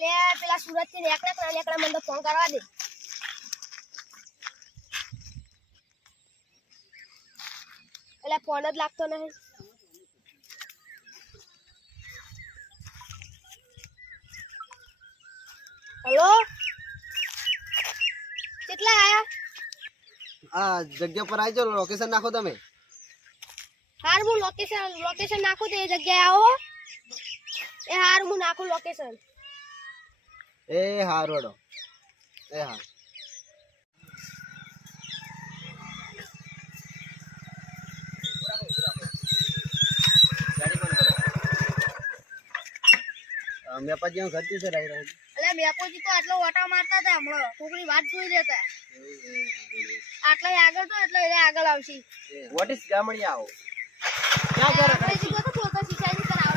એટલે પેલા સુરત થી નેકળા મને તો ફોન કરવા દે. એટલે ફોન જ લાગતો નહીં. હેલો, કેટલા આયા? આ જગ્યા પર આવી જાઓ, લોકેશન નાખો તમે. હાર હું લોકેશન નાખું તો એ જગ્યાએ આવો. એ હાર હું નાખું લોકેશન. એ હાર વડો એ હા મેપાજી ઘર થી છે રહી રહ્યા. એટલે મેપોજી તો આટલો ઓટા મારતા હતા હમણાં કોકની વાત જોઈ લેતા. આટલા આગળ તો એટલે એને આગળ આવશે. વોટ ઇઝ ગામડિયા આવો ક્યાં કરે આપણે જીગો તો ફોટો શીખાઈ કરાવો.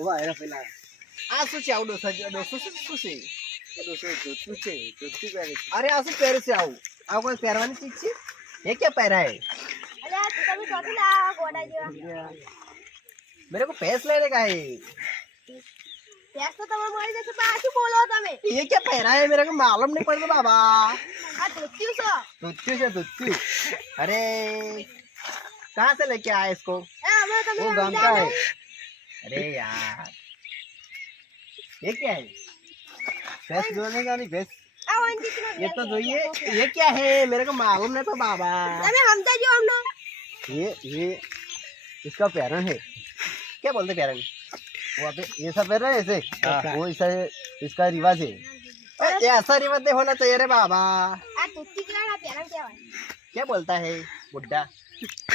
ઓવા એરા પેલા આ શું છે આવડો સજડો શું છે अरे आ શું પહેરે છે આવું આ કોઈ પહેરવાની ચીજ છે ये क्या पहरा है અલ્યા તું તમે ચોથી લા ગોડા જેવા मेरे को भैंस लेने का है ભેંસ તો તમે મળી જશે પણ આ શું બોલો તમે ये क्या पहरा है मेरे को मालूम नहीं पड़ता बाबा આ ધોત્યું છો दुच्चू से दुच्चू अरे कहाँ से लेके आए इसको એ અમે તમે वो गांव का है अरे यार ये क्या है भैंस जोड़ने का नहीं भैंस આ વંદિતનો ये तो જોઈએ ये क्या है मेरे को मालूम नहीं था बाबा તમે સમજા જો અમને ये इसका पैरन है क्या बोलते पैरन वो पे ये सब पैर रहे हैं ऐसे वो ऐसा इसका रिवाज है ये ऐसा रिवाज नहीं होना चाहिए रे बाबा આ ધોતી કેવા પહેરણ કહેવાય क्या बोलता है बुड्ढा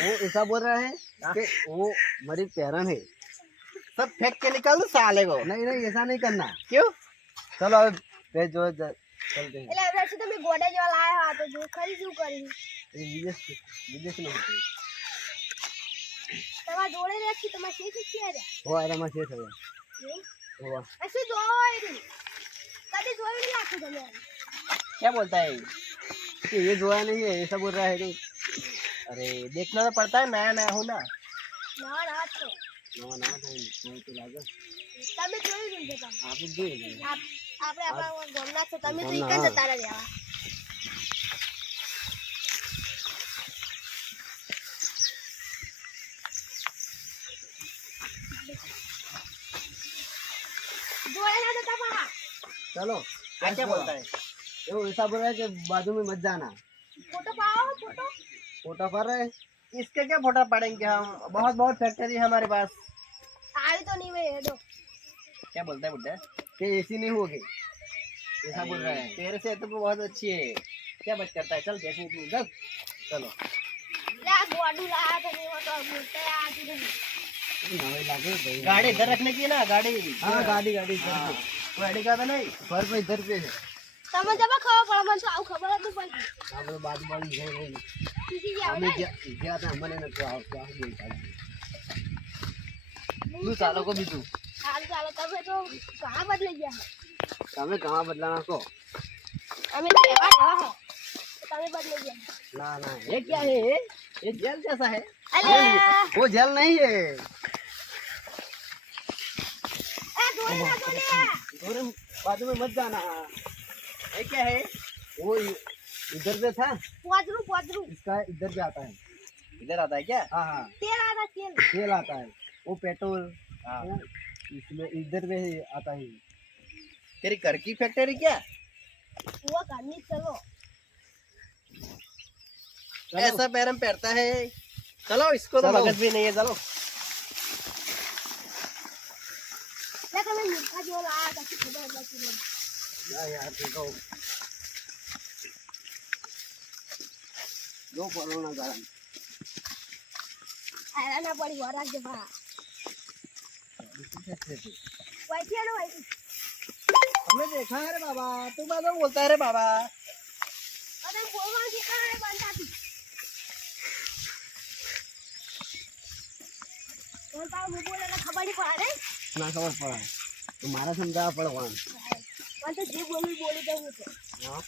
वो ऐसा बोल रहा है कि वो मेरी पैरन है सब फेंक के निकाल दो साले को नहीं नहीं ऐसा नहीं करना क्यों चलो अब जो चलते हैं એટલે હવે તમે ગોડા જેવા લાયા હો તો જો ખરી શું કરી विदेश विदेश में होते हैं તમારા જોડે રાખી તમારે શી છે રે वो आरा में शेष है वो આ શું જોઈ રે કદી જોઈ નહીં લાગતું તમે क्या बोलता है कि ये जोया नहीं है ऐसा बोल रहा है कि अरे देखना तो पड़ता है नया नया हो ना ના ના તો नवा नवा था नहीं तो लागे તમે જોઈ લીધું તમે आप दे આપણે આપણા ગોમના છો તમે તો ગોમના, ઈકન હા. જતા રહ્યા જોડે ના જતા પા चलो क्या बोलता है वो ऐसा बोल रहा है कि बाजू में मत जाना ફોટો પાઓ ફોટો फोटो पड़ रहे हैं इसके क्या फोटो पड़ेंगे हम बहुत बहुत फैक्ट्री है हमारे पास આવી તો નહીં વે હેડો क्या बोलता है बुड्ढा कि ऐसी नहीं होगी ऐसा बोल रहा है तेरे से तो बहुत अच्छी है क्या बच करता है चल देखने की चल चलो લે આ ગોડું લાયા તમે તો બોલતા આ તું गाड़ी इधर रखने की ना गाड़ी हाँ गाड़ी गाड़ी इधर पे गाड़ी का तो नहीं घर पे इधर पे है તમે જબા ખબર પડે મને તો આવું ખબર જ નહીં પડી हम लोग बाद में સીધી જાવ हमें ને क्या था हमने ना तो आओ क्या बोलता है तू सालों को भी तू હાલ ચાલો તમે તો ઘણા બદલાઈ ગયા हमें कहाँ बदलाना को અમે તો એવા રહ્યા હો તમે બદલાઈ ગયા ना ना ये क्या है ये जेल जैसा है અલે वो जेल नहीं है એ જોડે ના જોડે और बाजू में मत जाना ये क्या है वो इधर पे था પોદરું इसका इधर पे आता है इधर आता है क्या हाँ हाँ તેલ આદા તેલ तेल आता है वो पेट्रोल इसमें इधर पे आता है तेरी घर की फैक्ट्री क्या वो ઘરની ચલો ऐसा पैरम पहनता है चलो इसको तो मगज भी नहीं है चलो લે તમે મૂર્ખા જેવો લાયા કશી ખબર જ નથી મને यार देखो दो कोरोना कारण આયા ના પડી વરાક જે ભા વૈથી આનો વૈથી हमने देखा है रे बाबा तू बाबा बोलता है रे बाबा અરે બોલવા કે કાય બંધાતી કોણ પાવ મુ બોલે ખબર નહીં પડે રે ना खबर पड़ा तो मारा समझा पड़वा મને તો જે બોલવું બોલી દઉં છે हाँ।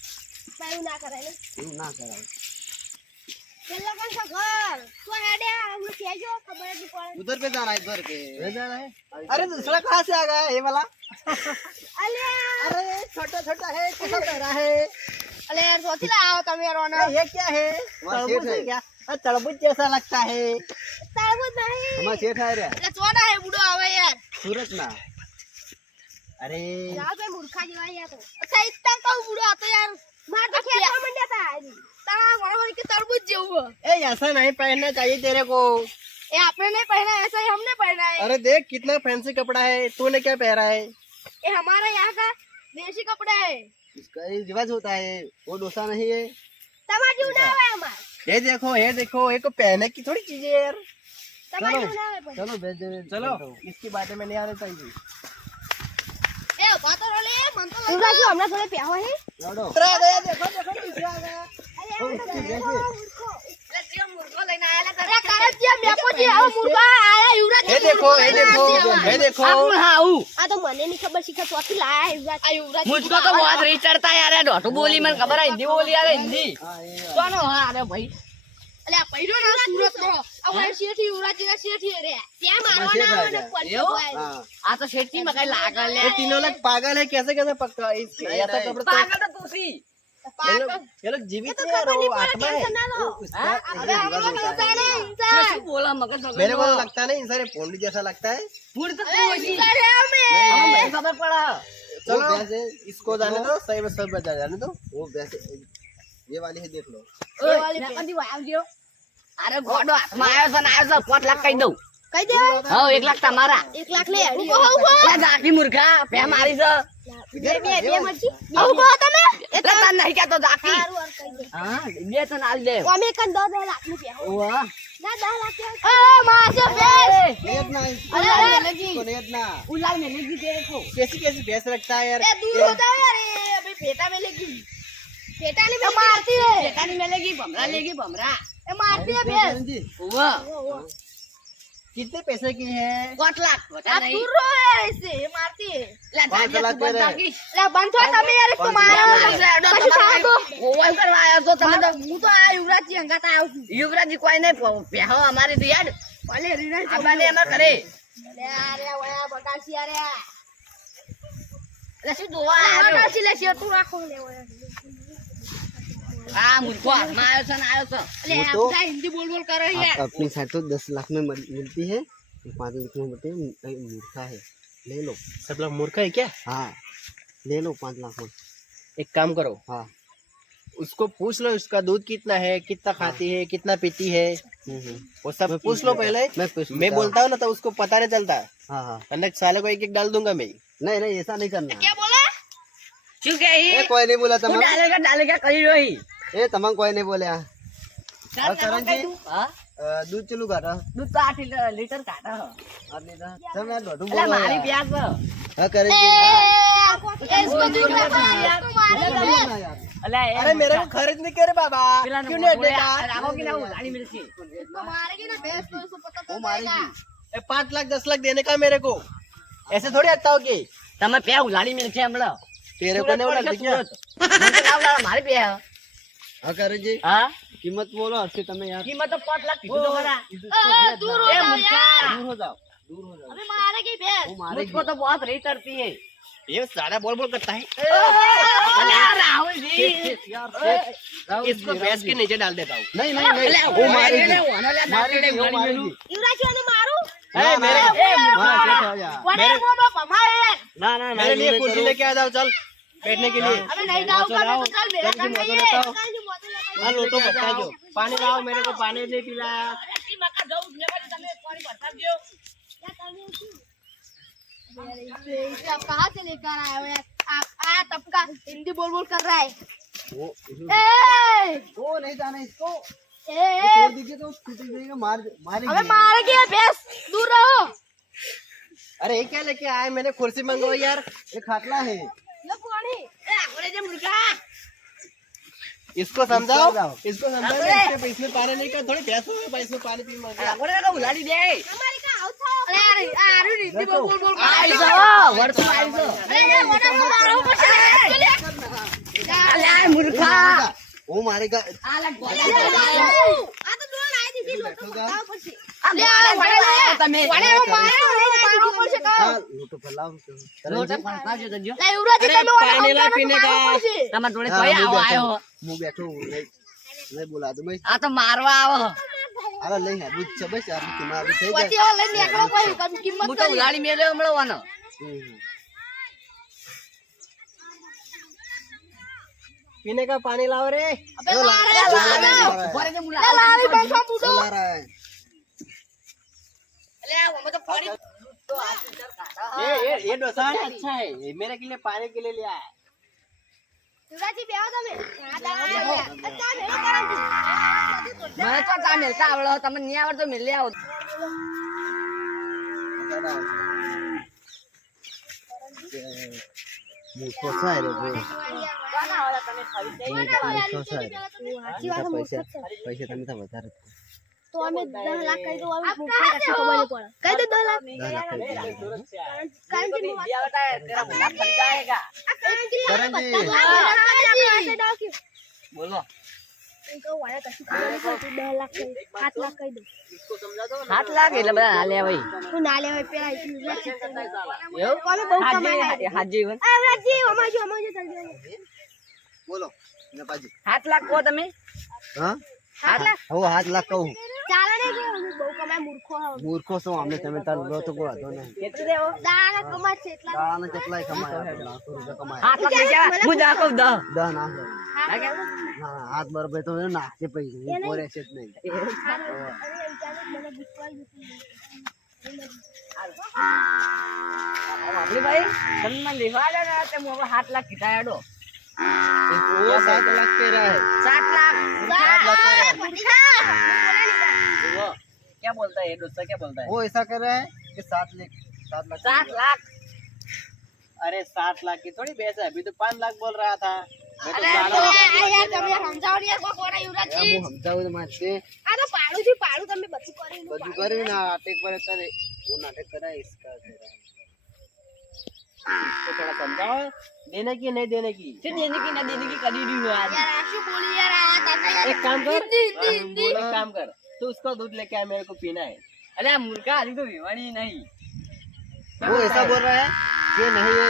એવું ના કરાય ને એવું ના કરાય પેલા કોણ છે ઘર તો હેડે हम કેજો ખબર જ પડે उधर पे जाना है इधर पे जाना है अरे दूसरा कहाँ से आ गया ये वाला અલે अरे छोटा छोटा है कैसा पहरा है અલે યાર સોથી લા આવો તમે રોના ये क्या है तरबूज है क्या तरबूज जैसा लगता है તાળવું નહીં हमारा सेठ है रे એટલે ચોના હે બુડો આવે યાર सूरत ना अरे યાર બે મૂર્ખા જેવા યાર તો અચ્છા ઇત્તા કહું બુડો આ તો યાર માર તો ખેતવા મંડ્યા તા આજી તારા વણવણ કે તરબૂચ જેવું ए ऐसा नहीं पहनना चाहिए तेरे को એ આપણે નહીં પહેના ऐसा ही हमने पहना है अरे देख कितना फैंसी कपड़ा है तूने क्या पहना है ये हमारा यहाँ का देसी कपड़ा है इसका ये रिवाज होता है वो डोसा नहीं है तमाजू ना है हमारा ये देखो ये को पहने की थोड़ी चीजें यार तमाजू ना है पर चलो भेज दे चलो इसकी बातें में नहीं आना चाहिए ए बात रोले मन तो लगा जो हमने थोड़े प्यावा है लड़ो उतरा गया देखो देखो पीछे आ गया अरे ओ, हम इसकी तो देखो। ले जियो मुर्गो लेना आया करे करे जियो मेको जी आओ मुर्गा आया युवराज ये देखो आ तो मने नहीं खबर सीखा तो अखिल आया युवराज आ युवराज मुझको तो बहुत रीच चढ़ता है यार ढोटू बोली में खबर है हिंदी बोली यार हिंदी हाँ, ये चलो हाँ अरे भाई अले आ पहिरो ना सूरत रो अब वो शेठी युवराज जी का शेठी रे त्या मारवाना शेठ आ आवे गया। ने पड़ यो? हाँ आ तो शेट्टी में कहीं लागल ये है तीनों लोग पागल है कैसे कैसे पक्का ऐसा कपड़ा तो पागल तो दूसरी ये लोग जीवित तो है और खबर वो नहीं पड़ा, आत्मा है टेंशन ना लो। वो उसका हाँ? अबे हम लोग रिवाज होता इंसान है। है इंसान शू बोला मगर मेरे को तो लगता नहीं इंसान पोंडी जैसा लगता है पूरी तो अबे तू वैसी इंसान है हमें हमें नहीं खबर पड़ा चलो वैसे इसको जाने दो सही में सब बता जाने दो वो वैसे ये वाली है देख लो ये वाली पे। कदी वाव दियो अरे गोडो हाथમાં આવ્યો છે 5 લાખ કહી દઉં कही दे હા 1 लाख તમારા 1 लाख ले उको उको લે જાકી મૂર્ખા પે મારી છે बे मर्जी उको તમે એટલે તને નહીં કહેતો જાકી સારું और कही दे હા બે તો નાલ દે અમે કન 10 लाख રૂપિયા વાહ ના 10 लाख ए मासे बेस नेट ना अरे, अरे, इसको नेट ना ઉલાર મેં નહીં દીધે કો कैसी कैसी भैंस रखता है यार ए दूर हो जा यार ये अभी पेटा में लेगी पेटा नहीं मारती है બેટાની મેલેગી ભમરા લેગી ભમરા ए मारती है बेस जी વાહ कितने पैसे की है 5 लाख બતા आप નહીં दूर रहो यार इससे ये मारती है લે 5 જાજી લાખ તું બંધ કરે. રાખી ला बंद हो તમે यार इसको मारो પછી સાંધો ઓવર કરવા આવ્યો છો તમે તો હું તો આ યુવરાજ जी હંગાત આવ્યો છું યુવરાજી કોઈ નહીં પહેહો અમારી તો યાર ભલે રીના આબાને એમાં કરે અરે અરે ઓયા બગાસી અરે એટલે શું જોવા આવ્યો બગાસી લે છે તું રાખો લે ઓયા આ મૂર્ખો હાથમાં આવ્યો છે ને આવ્યો છે અલે वो આ तो બધા હિન્દી बोल बोल कर रही है अपनी साइड तो 10 लाख में मिलती है 5 लाख में मिलती है मूर्खा है ले लो सब लोग मूर्खा है क्या? हाँ ले लो 5 लाख में एक काम करो, हाँ उसको पूछ लो उसका दूध कितना है, कितना खाती है, कितना पीती है, वो सब पूछ लो पहले। मैं बोलता हूँ ना तो उसको पता नहीं चलता, हाँ हाँ वरना साले को एक एक डाल दूंगा मैं। नहीं नहीं ऐसा नहीं करना क्या बोला શું કહે ए कोई नहीं बोला હું तमाम ડાલેગા કરી રહી ए तमाम कोई नहीं बोले हाँ और करण जी હા दूध चलू घाटा દૂધ તો 8 લીટર કાઢા હ आपने ना सब मैं ढोटू એટલે बोलो મારી यार। પ્યાસ છે हाँ करण ए जी इसको दूर रखो इसको मारो बोलो यार। એટલે એ अरे मेरे को खरीद नहीं करे बाबा, પેલા क्यों नहीं મોઢે देता? રાખો કે ના ઉલાડી મિલશે इसको मारेगी ना बेस तो इसको पता वो चल मारेगी जाएगा 5 लाख 10 लाख देने का मेरे को, ऐसे थोड़ी आता हो कि તમે પે ઉલાડી મિલશે હમણાં तेरे को नहीं સુરત उड़ाती પડશે, क्या? સુરત. મને તો ના ઉલાડે, મારી પે હે. हाँ करण जी હા कीमत बोलो हर्षित हमें यार કિંમત તો 5 લાખ કીધું તો ખરા दूर हो એ जाओ મૂર્ખા यार दूर हो जाओ दूर हो जाओ अभी मारेगी बेस वो मारेगी मुझको तो बहुत रही चढ़ती है ये सारा बोल बोल करता है, अरे राहुल जी इसको भैंस के नीचे डाल देता हूँ। नहीं नहीं अरे नहीं वो मारेगी मारेगी वो मारेगी युवराज जी ने मारू ना, मेरे मारा क्या हो जा बड़े मुंह में भमाए ना ना मेरे लिए कुर्सी लेके आ जाओ, चल बैठने के लिए। अबे नहीं जाऊंगा तो चल मेरा काम नहीं है हाँ लोटो बता दो, पानी लाओ, मेरे को पानी नहीं पिलाया। इसे आप कहाँ से लेकर आए हो यार आप तब का हिंदी बोल बोल कर रहा है वो ए वो नहीं जाना इसको ए छोड़ दीजिए तो छूट जाएगा मारेगी अबे मारेगी ये भैंस दूर रहो अरे ये क्या लेके आए मैंने कुर्सी मंगवाई यार ये खाटला है ये पानी इसको समझाओ, समझाओ। इसको समझाओ, इसमें पानी नहीं का, थोड़ी भैंस हो, इसमें पानी पी मंगा। ઉલાડી દે हमारी का हाउस अरे अरे हिंदी बोल बोल बोल આવી જાઓ વળતું આવી જાઓ अरे ये मोटा मारो कुछ नहीं અલ્યા મૂર્ખા હું મારી ગા આલા આ ગોડા તો દોડ આવી દીધી લોટો બતાવો પડશે આ ગોડા લાયા તમે વડે હું મારો પડશે કા હા, લોટો ફેલાવ તો. લોટો ફણસાવજો તો જો લે યુવરાજી તમે પાણીલા પીને કા તમારા જોડે હા, તોય હું આવો બેઠો. આયો હું બેઠો હું નહીં બોલા દો ભાઈ આ તો મારવા આવો અરે લઈ હા દૂધ છે બસ આપણી કિંમત આવી થઈ પછી જાય હવે લઈને નીકળો કોઈ કશું કિંમત હું તો ઉલાડી મેલ્યો મળવાનો હમ. पीने का पानी लाओ रे અબે લારે ઉભા રહેજે, હું લે લાવું. લાવી બેઠો બુડો चला रहा है અલ્યા, અમે તો ફરી તો આ ચીટર કાઢા. ये डोसा है अच्छा है ये मेरे के लिए पानी के लिए लिया है યુવરાજી બેહો તમે આ દાડા અચ્છા મેલો કરાંજી મને તો ચા મેલતા આવડો તમે નહીં આવડતો મેલી આવો मुझको सा है रे वो पैसे पैसे તમે તો વધારે તો અમે 10 લાખ કહી દો અમે મુફત કશું ખબર નહીં પડે કહી દો 10 લાખ 10 લાખ કરી દીધા. કારણ કે इंडिया बता तेरा मुंडा फट जाएगा કરણજી. बोलो હાથ લાખ કહી દો 7 लाख એટલે બધા હાલે ભાઈ હું ના લેવાય પેલા એવું કોમે બહુ કમાય હાજી વન આવરાજી અમાજો જલ્દી બોલો ને પાજી 7 લાખ કો તમે હા 7 લાખ હું 7 લાખ કહું ચાલે ને કે હું બહુ કમાય મૂર્ખો હા મૂર્ખો છો અમને તમે તાર લો તો કોઈ વાંધો નહીં કેટલું દેવો દાણા કમાય છે એટલા દાણા કેટલાય કમાયા આપણે, લાખો રૂપિયા કમાયા 7 લાખ લેજા હું જાકો 10 દા ના ના ના હાથ બરોબર તો નાખે પૈસા હું પોરે છે જ નહીં આપણી ભાઈ તમને લેવા દે ને તે હું હવે 7 લાખ કીધા હેડો वो 7 लाख कह रहा है 7 लाख 7 लाख कह रहा है वो क्या बोलता है दोस्त क्या बोलता है वो ऐसा कर रहा है कि 7 लाख 7 लाख अरे 7 लाख की थोड़ी बेच है अभी तो 5 लाख बोल रहा था मैं तो अरे યાર તમે સમજાવો ને યાર કોના યુવરાજી હું સમજાવું તો મારશે આ તો પાડું થી પાડું તમે બધું કરી બધું કરી ના નાટક પર કરે वो नाटक करा है इसका कह रहा है तो थोड़ा समझाओ देने की नहीं देने की फिर देने की ना देने की करी दी हुआ आज યાર આ શું બોલી યાર આ તમે યાર एक काम कर दी एक काम कर तू उसका दूध लेके आ मेरे को पीना है अरे आ मुर्गा अभी तो भिवानी नहीं वो ऐसा बोल रहा है कि नहीं ये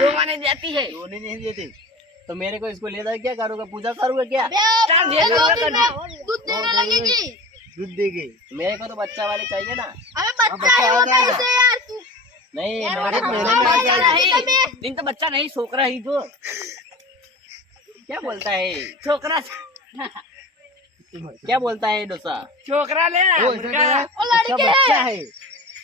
दो माने जाती है रोने नहीं देती तो मेरे को इसको ले जाकर क्या करूँगा पूजा करूँगा क्या दूध देने लगेगी दूध देगी मेरे को तो बच्चा वाले चाहिए ना अबे बच्चा है वो कैसे यार तू नहीं यार, हमारे बच्चा मेरे में आ बच्चा जाएगा। नहीं। दिन तो बच्चा नहीं छोकरा ही जो क्या बोलता है छोकरा क्या बोलता है डोसा छोकरा ले वो ऐसा कह रहा है वो लड़के इसका बच्चा है है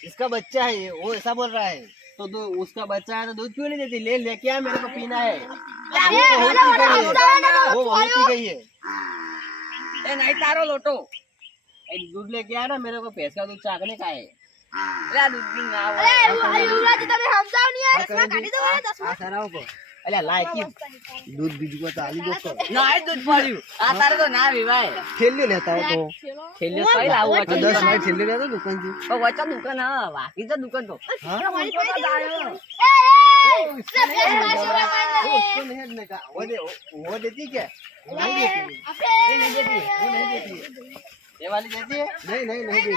इसका बच्चा है वो ऐसा बोल रहा है तो उसका बच्चा है तो दूध क्यों नहीं देती ले लेके आ मेरे को पीना है ये वाला वाला हमजा है ना वो वहीं पी गई है ए नहीं तारो लोटो एक दूध लेके आ ना मेरे को भैंस का दूध चाकने का है अरे दूध की ना अरे युवराज તમે સમજાવ ને યાર રસમાં કાઢી દો ને 10 आ सराओ को अरे लाइक दूध बीजू को ताली दो तो नहीं दूध पड़્યું આ તારે તો ના વિવાય खेल लेता हो तो છેલ્લે કઈ લાવું हाँ, 10 मिनट खेल लेता दुकान की તો વચ્ચે દુકાન હા બાકી તો દુકાન તો हाँ તમારી પાસે આવ્યો उसको नहीं हटने का वो देती क्या नहीं देती આપણે नहीं देती वो नहीं देती ये वाली देती है नहीं देती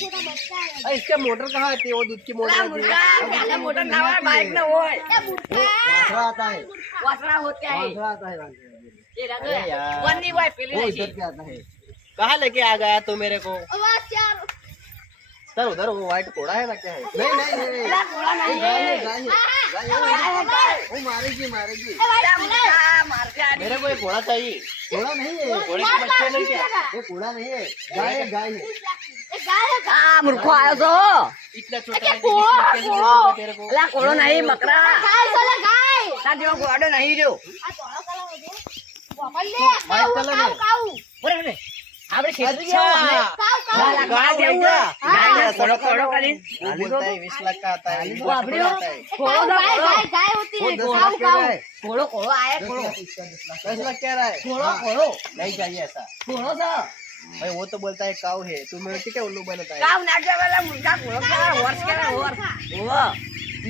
छोटा बच्चा है अरे इसके मोटर कहाँ आती है वो दूध की मोटर आती है પેલા મોટર ના હોય બાઈક ના હોય ए बुढ़ा वासरा आता है વાસરા હોતે આય वासरा आता है એ अरे લાગે यार। વનની હોય પેલી वो નથી इधर के आता है कहाँ लेके आ गया तू मेरे को आवाज यार सर उधर वो व्हाइट घोड़ा है ना क्या है नहीं પેલા ઘોડા નહીં गाय है गाय है वो मारेगी પેલા મુર્ગા મારશે આ मेरे को एक घोड़ा चाहिए घोड़ा नहीं है घोड़े के बच्चे नहीं क्या ये घोड़ा नहीं है गाय है गाय है ए गाय है આ મૂર્ખો આવ્યો છો इतना छोटा है घोड़ो, कैसे दूध देगा तेरे को પેલા ઘોડો નહીં બકરા गाय चला गाय તાર જેવો ઘોડો નહીં રહ્યો आ तोड़ा कलर हो दो वापस ले व्हाइट काऊ कलर काऊ है। काऊ બોલે બોલે આપણે ખેતરી अच्छा काऊ काऊ ગાય गाय દેવું क्या? ગાય ઘોડો ઘોડો કરી वो बोलता है 20 लाख का आता है 20 लाख બાપરે का आता है ઘોડો તો गाय ઘોડો गाय गाय होती वो है 10 काऊ लाख कह रहा काऊ है ઘોડો ઘોડો આયે ઘોડો 10 लाख कह रहा है ઘોડો ઘોડો नहीं चाहिए ऐसा ઘોડો છે भाई वो तो बोलता है काऊ है तू मेरे को क्या उल्लू बनाता है કામ ના કેવાલા મુર્ગા ઘોડો કેવાય હોર્સ કેવાય હોર્સ ઓ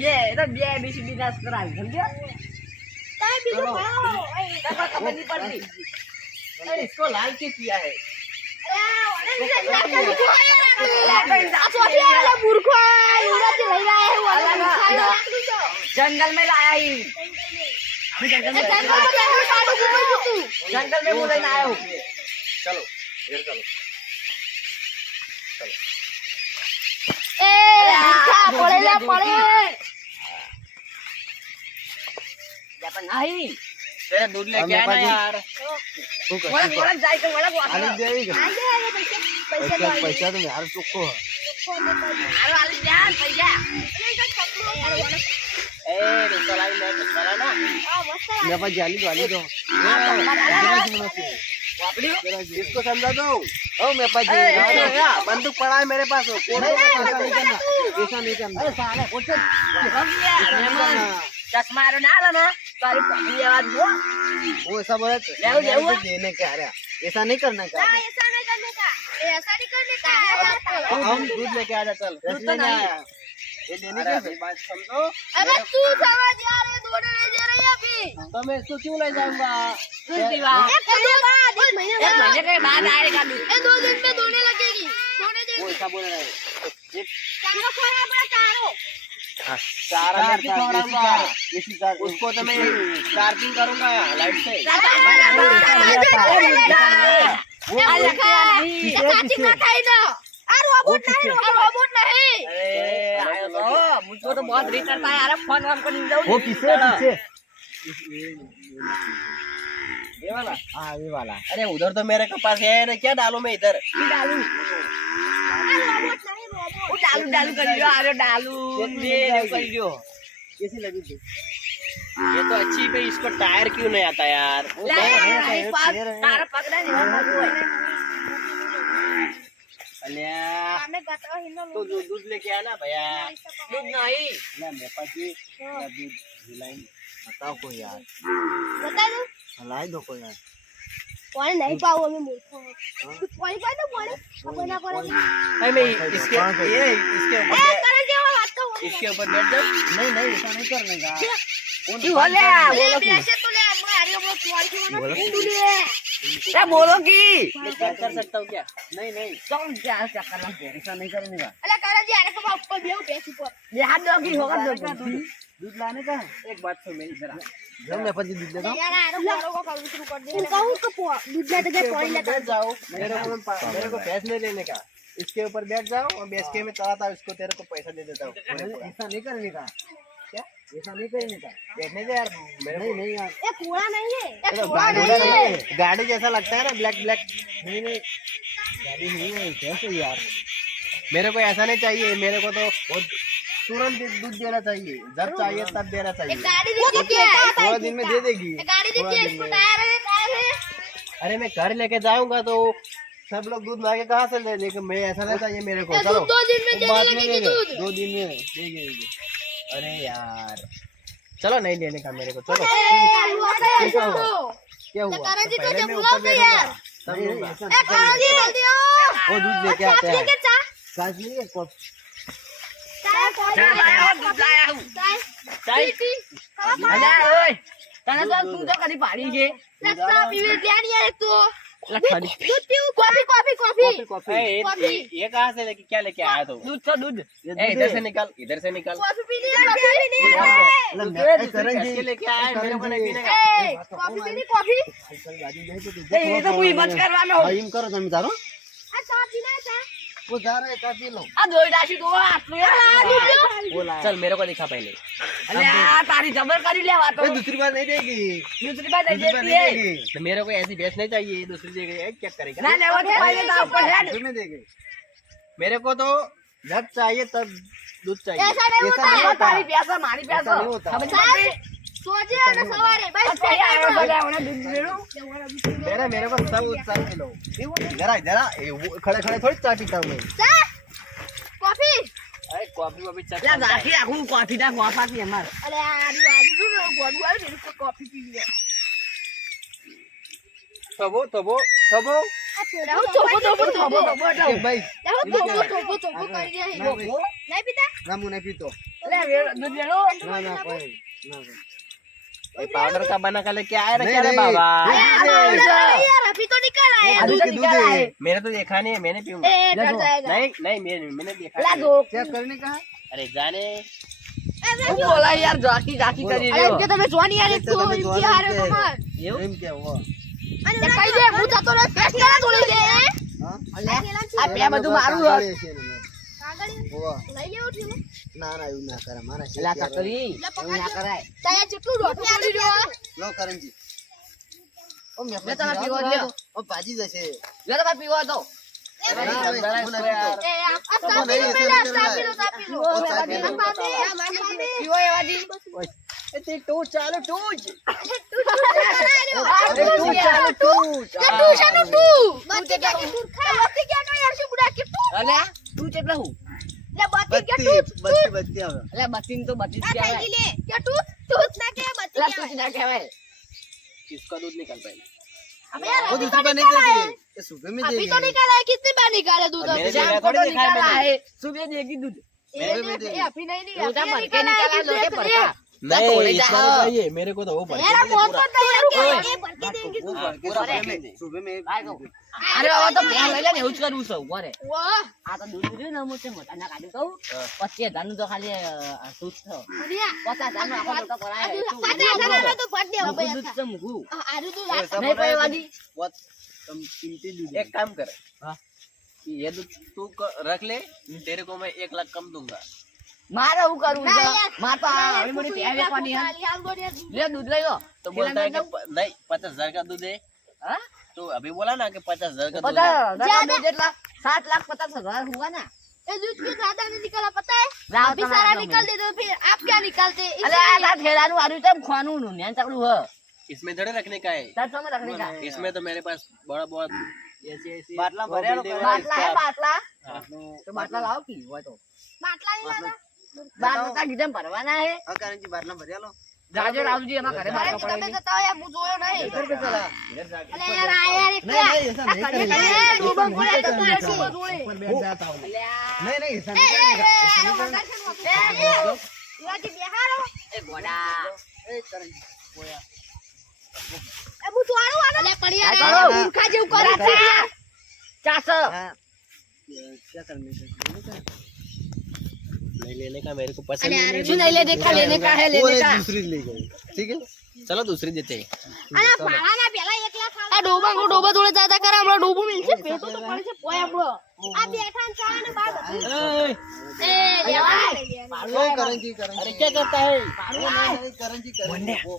ये तो બે બીસીબી નાસ કરાવી સમજ્યો તમે બીજું ભણાવો. देखो खबर नहीं पड़ती अरे इसको लाल क्यों किया है? जंगल में लाया ही जंगल में मुझे ना आया हूँ चलो इधर चलो नहीं तेरा दूध लेके आया ना यार बोला जाए कर बोला आलू देगा पैसा तो यार चुको है अरे वाली जान पैसा ए रिक्शा लाई मैं वाला ना मेरे पास जाली वाली दो इसको समझा दो ओ मेरे पास बंदूक पड़ा है मेरे पास ऐसा नहीं करना अरे साले कुछ चश्मा रो ना ना तारी पकड़ी आवाज हुआ वो ऐसा बोला देने का रहा ऐसा नहीं करना का ऐसा नहीं करने का हम दूध लेके आ जा चल दूध तो नहीं आया ये लेने का बात समझो अरे तू समझ यार ये दोनों नहीं दे रही अभी तो मैं इसको क्यों ले जाऊंगा एक महीने एक महीने के बाद आएगा दूध ये 2 दिन में दोने लगेगी दोने वो देगी ऐसा बोल रहा है चारों खोया पड़ा चारों सारा इसी का उसको तो मैं चार्जिंग करूंगा लाइट से रोबोट नहीं अरे आयो तो मुझको तो बहुत रीच करता है यार फोन हमको नहीं दो वो पीछे ये वाला हाँ ये वाला अरे उधर तो मेरे के पास है ना क्या डालूं मैं इधर डालू वो डालू डालू कर दियो अरे डालू ये कर दियो कैसी लगी थी ये तो अच्छी पे इसको टायर क्यों नहीं आता यार एक बार तारा पकड़ा नहीं अलिया हमें गतवा हिंदो तो दूध लेके आना भैया दूध नहीं ना मेरे पास ये दूध दिलाई बताओ को यार बता दो लाई दो को यार पानी नहीं पाओ हमें मूर्ख पानी पाए तो पानी अपना पर नहीं मैं इसके ये इसके ऊपर करण के बात तो इसके ऊपर बैठ जाओ नहीं नहीं ऐसा नहीं करने का क्यों बोले बोलो की ऐसे तो ले हम हरियो बोल पानी की मना ले क्या बोलो की मैं क्या कर सकता हूँ क्या नहीं नहीं तुम क्या क्या करना ऐसा नहीं करने का अरे करण जी अरे को ऊपर बेउ बेस ऊपर बिहार दोगी होगा दूध लाने का एक बात सुन मेरी जरा जब मेरे पास दूध लेता यार अरे लोगों को कल शुरू कर दे कहूं को दूध ले तो पानी लेता बैठ जाओ मेरे को भैंस नहीं लेने का इसके ऊपर बैठ जाओ और बेच के मैं चलाता हूँ इसको तेरे को पैसा दे देता हूँ ऐसा नहीं करने का क्या ऐसा नहीं करने का बैठने का यार मेरे नहीं नहीं यार ये कूड़ा नहीं है ये को कूड़ा नहीं है गाड़ी जैसा लगता है ना ब्लैक ब्लैक नहीं नहीं गाड़ी नहीं है कैसे यार मेरे को ऐसा नहीं चाहिए मेरे को तो तुरंत दूध देना चाहिए जब चाहिए तब देना चाहिए गाड़ी देखिए क्या थोड़ा दिन में दे देगी गाड़ी देखिए इसको टायर है कार है अरे मैं घर लेके जाऊंगा तो सब लोग दूध मांगे कहाँ से ले लेकिन मैं ऐसा नहीं चाहिए मेरे को चलो 2 दिन में देने बाद में लगेगी देंगे दूध 2 दिन में दे देंगे अरे यार चलो नहीं लेने का मेरे को चलो क्या हुआ करण जी को पहले जब मैं बुलाओ ऊपर तो यार तब नहीं, लूंगा। ऐसा ए नहीं करण जी करने जल्दी आओ का। वो दूध लेके आते हैं काश लिए कप दूध लाया हूँ चाय अरे ओए तने तो तू तो कभी पाड़ी के लगता पीवे ध्यान यार एक तो लखड़ी दूध पीऊ कॉफी कॉफी कॉफी कॉफी ये कहाँ से लेके क्या लेके आया तो दूध तो दूध ए, इधर से निकल इधर से निकल कॉफी पीनी है कॉफी पीनी है करण जी कैसे लेके आया मेरे को नहीं पीने का ए कॉफी पीनी कॉफी ये तो कोई बच करवा में हो हिम करो तुम जानो अच्छा पीना है चा वो जा रहा है काफी लो आ दो राशि दो हाथ में वो लाया चल मेरे को दिखा पहले अरे यार तारी जबर करी ले तो दूसरी बार नहीं देगी दूसरी बात नहीं दूसरी बार देती है नहीं देगी तो मेरे को ऐसी भैंस नहीं चाहिए दूसरी जगह क्या करेगा ना ले वो तो पहले तो आपको हेड दूसरी में देगी मेरे को तो जब चाहिए तब दूध चाहिए ऐसा नहीं ऐसा होता नहीं है होता। तारी प्यासा मारी प्यासा ऐसा नहीं होता। समझ सारे सोचे ना सवारे भाई मेरे को सब उत्साह मिलो जरा जरा खड़े खड़े थोड़ी चाय पीता हूँ मैं कॉफी अरे कॉफी वॉफी चाय ला जाके आखू कॉफी दा कॉफा की हमार अरे यार आज मेरे को कॉफी पी लिया थोबो थोबो थोबो भाई थोपो कर दिया है नहीं पीता ना मुझे नहीं पीतो दूध ले लो ना ना कोई ना ये पाउडर का बना कर लेके आए नहीं, क्या रे नहीं। बाबा? यार अभी तो निकल आए अभी तो के निकल दूध आए। है। मैंने तो देखा नहीं है, मैंने पीऊंगा। ए डर जाएगा नहीं नहीं मैंने देखा ला नहीं। दो चेक करने का है? अरे जाने तू बोला यार जाकी जाकी बोलो। કરી અરે રહ્યો એમ કે તમે જોવાની યાર तो તો તમે એમ જોવાનું કે હારે કે કમાલ એમ કે હુआ? અને કઈ દે હું જતો રે પેટ કેલા તોડી દે हाँ? આ બે બધું મારું છે. કાગળ છે ને મેં. કાગળ હુआ. લઈ લેવો છું ના ના એવું ના કરે મારા એલા શેઠિયા કકરી લે એવું ના કરાય તયા જેટલું રોટી તોડી રહ્યો લો કરણજી ઓ મેં લે તમે પીવો લ્યો. ઓ ભાજી જશે જો તમે પીવો તો ના, ભાઈ, હું નથી પીતો. એ આ તમે સાપી નહીં, લો નહીં, સાપી લો નહીં. સાપી લો ઓ સાપી લો. પીવો એવાજી એ તું ચાલો તું જ. અરે તું ચાલો તું જ. તું શાનું તું બત્તી કે તું ખા બત્તી કે તો યાર શું બુડા કે તું અલે તું કેટલા હું લે બત્તી કે બત્તી તું બત્તી બત્તી આવે અલે બત્તીન તો બત્તી જ આ કહેવાય ખાઈ લે કે તું તું ના કે બત્તી અલા કે તું જ ના કહેવાય किसका दूध निकल पाएगा? अबे यार वो अभी दूसरी तो बार नहीं निकाला है देती ये सुबह में अभी तो देगी निकाला है कितनी बार निकाला दूध अब अभी? मेरे शाम देखा को थोड़ी तो दिखाया निकाला मैंने। है सुबह देगी दूध ये मेरे में ये देगी। अभी नहीं नहीं रोजा अभी भर के निकाला है निकाला दूध लोटे देख भर रहे का नहीं थोड़े इसमें जाओ। तो चाहिए मेरे को तो वो भर के यार दे बहुत पूरा। तो तैयार ओए। के ये भरती देंगे दूध पूरा पूरा सुबह भर के में दे। सुबह में આ જો. અરે હવે તો પ્યાર લઈ લે ને એવું જ કરવું છે ઉભો રે वाह આ તો દૂધ રહ્યું ને હું છે મોટાના કાઢી કહું 25,000 નું તો ખાલી દૂધ છે बढ़िया 50,000 નું આખો મોટો કરાય पानी आधा में तो भर दिया મૂકું દૂધ છે મૂકું आलू तो ये सब नहीं बनाए तो पड़ेगी। बहुत कम कीमती दूध है। एक काम कर हाँ। ये दूध तू रख ले, तेरे को मैं 1 लाख कम दूंगा। મારે હું કરવું ના છે યાર. મારે તો આવી મોટી પ્યાર વેચવાની હે. લે દૂધ લઈ લો तो बोलता है कि नहीं 50,000 का दूध है। હા तो अभी बोला ना कि 50,000 का दूध है। બધા જ્યાદા. જેટલા 7,50,000 हुआ ना ये दूध क्यों ज्यादा नहीं निकला पता है लाओ अभी तुम्हारा सारा कम निकल देते तो फिर आप क्या निकालते અલે આ લા ઠેલાનું આર્યું તેમ ખવાનું નું ને ચકડું હ इसमें थोड़े रखने का है, તાર સામે રખડી કા इसमें तो मेरे पास बड़ा बहुत ऐसे ऐसे बाटला वो भरेलो building करे। है બાટલા હે इसका। બાટલા हाँ। તો બાટલા લાવો કી હોય તો बाटला नहीं लाना બાટલા ગીધમ ભરવાના હે हाँ करंजी बाटला भरिया लो જાજો રાવજી એમાં ઘરે अरे બાટલા तो પડેલી मैं बताओ यार मुझे जोयो नहीं इधर पे चला इधर जाके अरे यार आया यार एक नहीं नहीं ऐसा नहीं करेंगे ए डूबा बोले तो तू ऐसा डूबा बोले ऊपर बैठ जाता हूँ અલ્યા नहीं नहीं ऐसा ए नहीं ए करेंगे ए ये बिहार એ ગોડા ए करंजी बोया ए मुझे आरो अरे पड़िया आ रे जाओ। मूर्खा जेव करे છે ચાસ हाँ क्या करने से नहीं लेने का मेरे को पसंद अरे ही यार, नहीं। શું નહીં લેને કા લેને કા હે वो લેને કા दूसरी ले गई ठीक है चलो दूसरी देते हैं। અરે ભાડાના પેલા 1 લાખ આ ડોબા જોડે જાતા કરે હમણાં ડોબું મિલશે પેટો તો પડે છે પોય હમણો આ બેઠા ને ચાવા ને બાર એ લેવાય ओ करंजी करंजी अरे क्या करता है? नहीं करंजी करंजी वो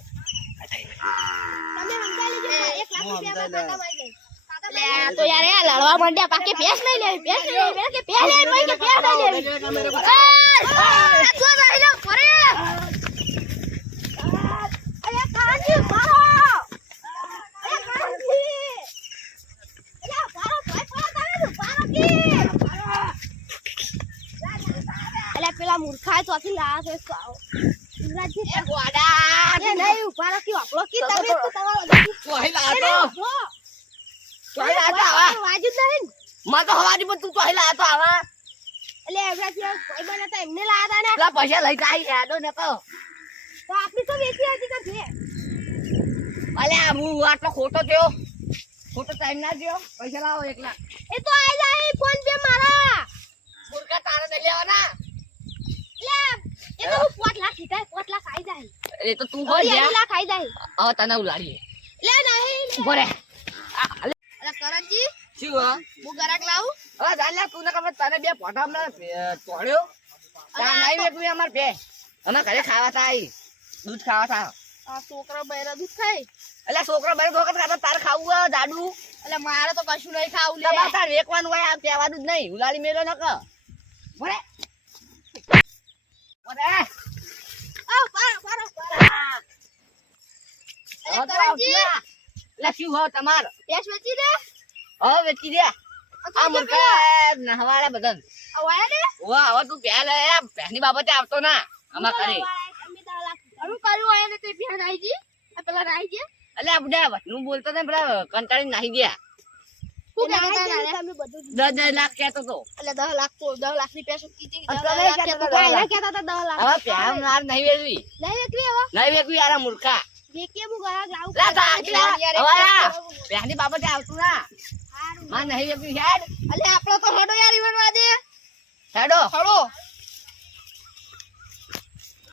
તમે સમજાઈ લેજો 1 લાખ હું રૂપિયા સમજાઈ ખાતામાં આવી જાય લે તો યાર એ લડવા માંડ્યા પાકે પેસ નહીં લેવી પેસ નહીં લેવી કે પેસ લેવી હોય કે પેસ નહીં લેવી જો રહી લો પરે અરે કાંજી મારો અરે કાંજી અરે મારો ભાઈ પાસ આવે ને મારો કી અલે પેલા મૂર્ખા ચોથી લાયા છે સાવ રાજજી એ ગોડા એ નહીં ઉભા રાખી આપણો કી તમે તો તમારો પહેલા એ તો નહીં, જો. પહેલા તો આવા વાજુ જ નહીં ને. માં તો હવારી પર તું પહેલા તો આવા એટલે એવડાથી કોઈ બને તો એમને લાયા હતા ને પેલા પૈસા લઈ કાઈ યાદો ન કહો તો આપણી તો વેચી હતી તો છે અલે આ હું આટલો ખોટો થયો ખોટો ટાઈમ ના થયો પૈસા લાવો 1 લાખ એ તો આઈ જાય ફોન પે મારા મુર્ગા તારે દે લેવાના એટલે એ તો હું 5 લાખ કીધા 5 લાખ આઈ જાય એ તો તું હોય 2 જા લાખ આઈ જાય હવે તને ઉલાડીએ લે નહીં ઉભો રે અરે કરણજી શું હો હું ગરાક લાવું હવે જાલ્યા તું ને ખબર તને બે ફોટા હમણાં તોડ્યો ત્યાં નહીં વેચવી અમાર બે અમે ઘરે ખાવા તા આઈ દૂધ ખાવા તા આ છોકરા બૈરા દૂધ ખાય એટલે છોકરો બરે વખત ખાતા તારે ખાવું હોય જાડુ એટલે મારે તો કશું નહીં ખાવું લે તમારે તાર વેકવાનું હોય આ કહેવાનું જ નહીં ઉલાડી મેલો ન ક બોલે બોલે આવ પારો પારો પારો હવે તો કરણજી એટલે શું હો તમાર પેસ વેચી દે હવે વેચી દે આ મુર્ગા નહવાડા બદન આવાય ને વાહ હવે તું પહેલે પહેલી બાબતે આવતો ના આમાં કરે અરું કર્યું આયા ને તે બિહાન આઈ જી આ પેલા રાઈ જે એટલે આ બધા વટનું બોલતો ને પેલા કંટાળી નાહી ગયા હું કહેતા હતા તમે બધું 10 લાખ કહેતો તો એટલે 10 લાખ તો 10 લાખ ની પેસો કીધી આ 10 તમે લાખ કહેતા તો હતા 10 પહેલા લાખ. કહેતા હતા 10 લાખ હવે પ્યાર માર નહીં વેચવી નહીં વેચવી હવે નહીં વેચવી યાર આ મૂર્ખા કે બુ ગળા લાવું લા તાકી લા યાર, હવાયા બેની બાબતે આવતું ના હારું. માં નહીં વેપ્યું હેડ અલે આપણો તો હડો યાર ઈવન વાદે હેડો હડો